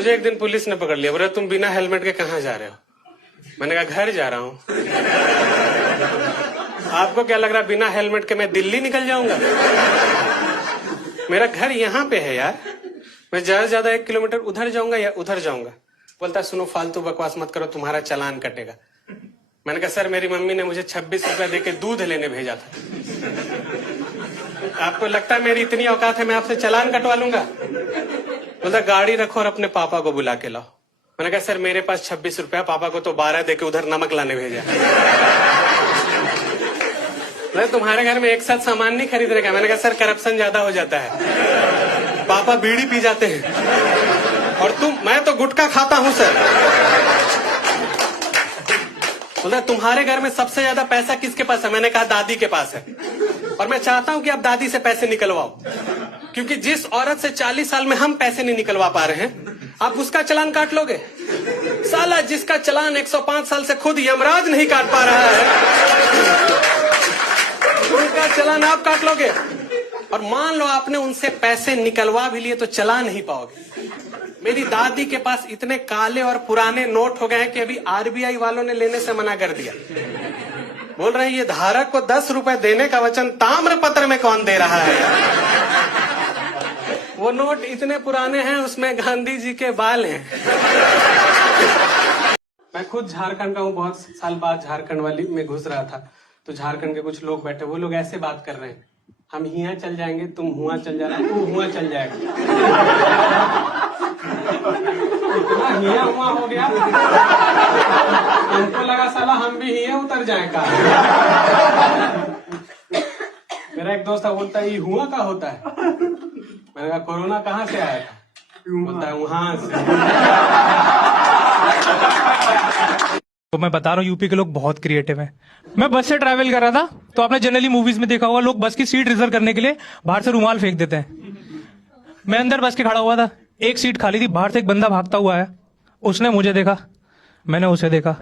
मुझे एक दिन पुलिस ने पकड़ लिया, बोला तुम बिना हेलमेट के कहाँ जा रहे हो? मैंने कहा घर जा रहा हूँ। आपको क्या लग रहा है बिना हेलमेट के मैं दिल्ली निकल जाऊंगा? मेरा घर यहाँ पे है यार, मैं ज्यादा से ज्यादा 1 किलोमीटर उधर जाऊंगा या उधर जाऊंगा। बोलता सुनो फालतू बकवास मत करो, तुम्हारा चालान कटेगा। मैंने कहा सर मेरी मम्मी ने मुझे 26 रुपया देके दूध लेने भेजा था। आपको लगता है मेरी इतनी औकात है मैं आपसे चालान कटवा लूंगा? बोलता गाड़ी रखो और अपने पापा को बुला के लाओ। मैंने कहा सर मेरे पास 26 रुपया, पापा को तो 12 देके उधर नमक लाने भेजा। तुम्हारे घर में एक साथ सामान नहीं खरीद रहे क्या? मैंने कहा सर करप्शन ज्यादा हो जाता है, पापा बीड़ी पी जाते हैं और मैं तो गुटखा खाता हूं सर। बोला तुम्हारे घर में सबसे ज्यादा पैसा किसके पास है? मैंने कहा दादी के पास है, और मैं चाहता हूं कि आप दादी से पैसे निकलवाओ, क्योंकि जिस औरत से 40 साल में हम पैसे नहीं निकलवा पा रहे हैं आप उसका चालान काट लोगे। साला जिसका चालान 105 साल से खुद यमराज नहीं काट पा रहा है उनका चालान आप काट लोगे, और मान लो आपने उनसे पैसे निकलवा भी लिए तो चला नहीं पाओगे। मेरी दादी के पास इतने काले और पुराने नोट हो गए हैं कि अभी आरबीआई वालों ने लेने से मना कर दिया। बोल रहे हैं ये धारक को 10 रुपए देने का वचन ताम्र पत्र में कौन दे रहा है? वो नोट इतने पुराने हैं उसमें गांधी जी के बाल हैं। मैं खुद झारखंड का हूँ, बहुत साल बाद झारखंड वाली में घुस रहा था, तो झारखंड के कुछ लोग बैठे, वो लोग ऐसे बात कर रहे हैं, हम हिया चल जाएंगे, तुम हुआ चल जाना, तू हुआ चल जाएगा। इतना हिया हुआ हो गया हमको लगा साला हम भी हिया उतर जाएगा। मेरा एक दोस्त बोलता है ये हुआ का होता है? मैंने कहा कोरोना कहाँ से आया था? बोलता है वहां से। तो मैं बता रहा हूँ यूपी के लोग बहुत क्रिएटिव हैं। मैं बस से ट्रैवल कर रहा था तो आपने जनरली मूवीज में देखा होगा, लोग बस की सीट रिजर्व करने के लिए बाहर से रुमाल फेंक देते हैं। मैं अंदर बस के खड़ा हुआ था, एक सीट खाली थी, बाहर से एक बंदा भागता हुआ आया, उसने मुझे देखा, मैंने उसे देखा,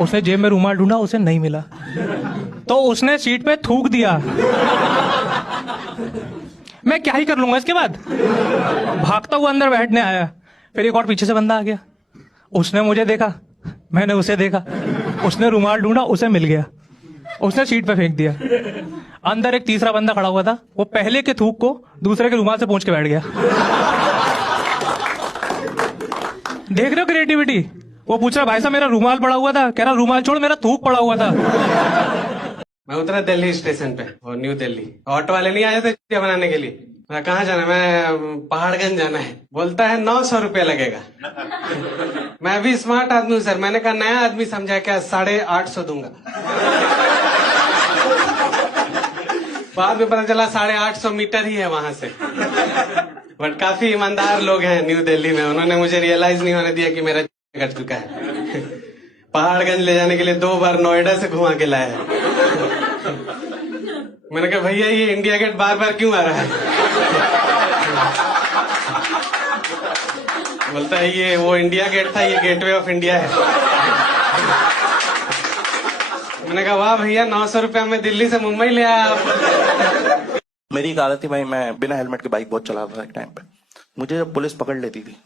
उसने जेब में रुमाल ढूंढा, उसे नहीं मिला, तो उसने सीट पे थूक दिया। मैं क्या ही कर लूंगा इसके बाद? भागता हुआ अंदर बैठने आया, फिर एक और पीछे से बंदा आ गया, उसने मुझे देखा, मैंने उसे देखा, उसने रुमाल ढूंढा, उसे मिल गया, उसने सीट पे फेंक दिया। अंदर एक तीसरा बंदा खड़ा हुआ था, वो पहले के थूक को दूसरे के रुमाल से पहुंच के बैठ गया। देख रहे हो क्रिएटिविटी? वो पूछ रहा भाई साहब मेरा रुमाल पड़ा हुआ था, कह रहा रुमाल छोड़ मेरा थूक पड़ा हुआ था। मैं उतरा दिल्ली स्टेशन पे, और न्यू दिल्ली, ऑटो वाले नहीं आए थे चिट्ठियां बनाने के लिए। मैं कहाँ जाना? मैं पहाड़गंज जाना है। बोलता है 900 रुपया लगेगा। मैं भी स्मार्ट आदमी हूँ सर, मैंने कहा नया आदमी समझा क्या, 850 दूंगा। बाद में पता चला 850 मीटर ही है वहां से। बट काफी ईमानदार लोग हैं न्यू दिल्ली में, उन्होंने मुझे रियलाइज नहीं होने दिया कि मेरा कट चुका है। पहाड़गंज ले जाने के लिए 2 बार नोएडा से घुमा के लाया है। मैंने कहा भैया ये इंडिया गेट बार बार क्यों आ रहा है? बोलता है ये वो इंडिया गेट था, ये गेटवे ऑफ इंडिया है। मैंने कहा वाह भैया 900 रुपया में दिल्ली से मुंबई ले आया आप। मेरी एक आदत थी भाई, मैं बिना हेलमेट के बाइक बहुत चलाता था एक टाइम पे। मुझे जब पुलिस पकड़ लेती थी,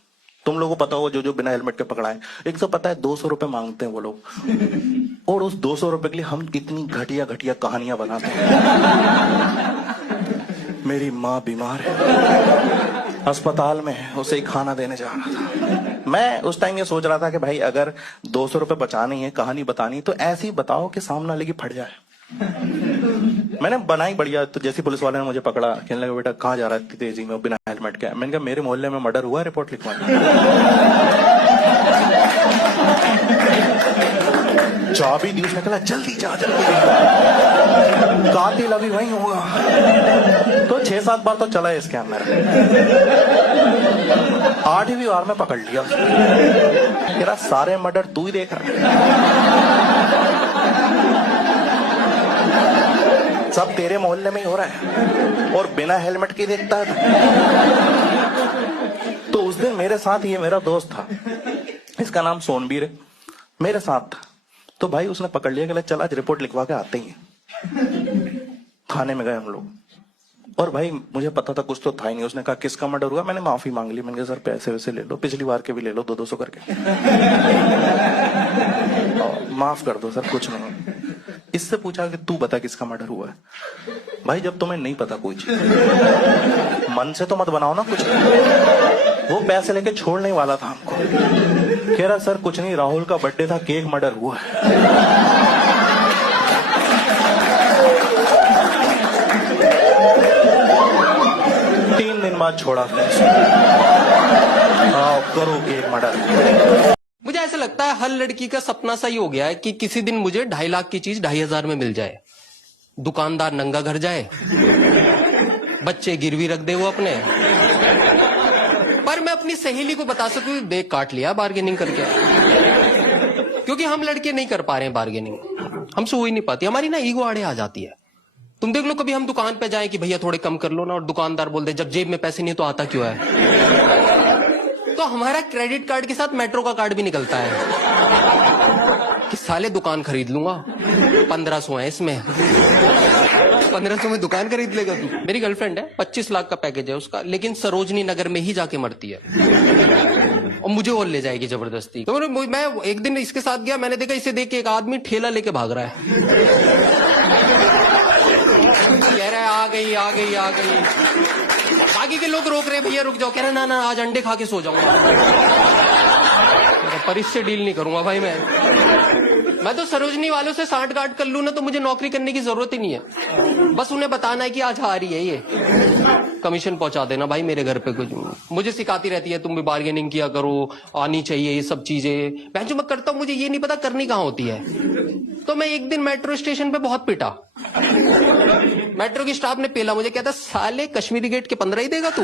तुम लोगों को पता होगा जो बिना हेलमेट के पकड़ाए, एक तो पता है 200 रुपए मांगते हैं वो लोग, और उस 200 रुपए के लिए हम इतनी घटिया घटिया कहानियां बनाते हैं। मेरी माँ बीमार है, अस्पताल में है, उसे खाना देने जा रहा था। मैं उस टाइम ये सोच रहा था कि भाई अगर 200 रुपए बचाने हैं, कहानी बतानी, तो ऐसी बताओ कि सामने वाले की फट जाए। मैंने बनाई बढ़िया। तो जैसे पुलिस वाले ने मुझे पकड़ा, कहने लगा बेटा कहाँ जा रहा है इतनी तेजी में बिना हेलमेट के? मैंने कहा मेरे मोहल्ले में मर्डर हुआ, रिपोर्ट लिखवाना। चाबी दी उसने, कहा जल्दी जा जल्दी, कातिल अभी वहीं होगा। तो 6-7 बार तो चला है इसके अंदर, 8वीं बार में पकड़ लिया। तेरा सारे मर्डर तू ही देख रहा है, सब तेरे मोहल्ले में ही हो रहा है, और बिना हेलमेट के देखता है। तो उस दिन मेरे साथ ये मेरा दोस्त था, इसका नाम सोनबीर है, मेरे साथ था। तो भाई उसने पकड़ लिया कि चल आज रिपोर्ट लिखवा के आते ही। थाने में गए हम लोग, और भाई मुझे पता था कुछ तो था ही नहीं। उसने कहा किसका मर्डर हुआ, मैंने माफी मांग ली। मैंने कहा सर पैसे वैसे ले लो, पिछली बार के भी ले लो 200 करके। माफ कर दो सर, कुछ नहीं। इससे पूछा कि तू बता किसका मर्डर हुआ है। भाई जब तुम्हें नहीं पता कोई चीज, मन से तो मत बनाओ ना कुछ। वो पैसे लेके छोड़ने वाला था हमको, कह रहा सर कुछ नहीं, राहुल का बर्थडे था, केक मर्डर हुआ है। 3 दिन बाद छोड़ा फिर। आओ करो केक मर्डर। मुझे ऐसा लगता है हर लड़की का सपना सा ही हो गया है कि किसी दिन मुझे 2.5 लाख की चीज 2,500 में मिल जाए, दुकानदार नंगा घर जाए, बच्चे गिरवी रख दे वो अपने, पर मैं अपनी सहेली को बता सकूं देख काट लिया बार्गेनिंग करके। क्योंकि हम लड़के नहीं कर पा रहे हैं बार्गेनिंग, हमसे हो ही नहीं पाती, हमारी ना ईगो आड़े आ जाती है। तुम देख लो कभी हम दुकान पे जाएं कि भैया थोड़े कम कर लो ना, और दुकानदार बोल दे जब जेब में पैसे नहीं तो आता क्यों है। तो हमारा क्रेडिट कार्ड के साथ मेट्रो का कार्ड भी निकलता है कि साले दुकान खरीद लूंगा, 1500 है इसमें, 1500 में दुकान खरीद लेगा तू। मेरी गर्लफ्रेंड है, 25 लाख का पैकेज है उसका, लेकिन सरोजनी नगर में ही जाके मरती है और मुझे और ले जाएगी जबरदस्ती। तो मैं एक दिन इसके साथ गया, मैंने देखा इसे देख के एक आदमी ठेला लेके भाग रहा है, कह रहा है आ गई आ गई आ गई। आगे के लोग रोक रहे, भैया रुक जाओ, कह रहे ना ना आज अंडे खा के सो जाऊंगा। पर इससे डील नहीं करूंगा भाई मैं तो सरोजनी वालों से सांठ गांठ कर लूं ना तो मुझे नौकरी करने की जरूरत ही नहीं है। बस उन्हें बताना है कि आज आ रही है ये, कमीशन पहुंचा देना भाई मेरे घर पे। कुछ मुझे सिखाती रहती है तुम भी बार्गेनिंग किया करो, आनी चाहिए ये सब चीजें। मैं जो मैं करता हूं मुझे ये नहीं पता करनी कहाँ होती है। तो मैं एक दिन मेट्रो स्टेशन पे बहुत पिटा, मेट्रो की स्टाफ ने पेला मुझे, कहता साले कश्मीरी गेट के 15 ही देगा तू।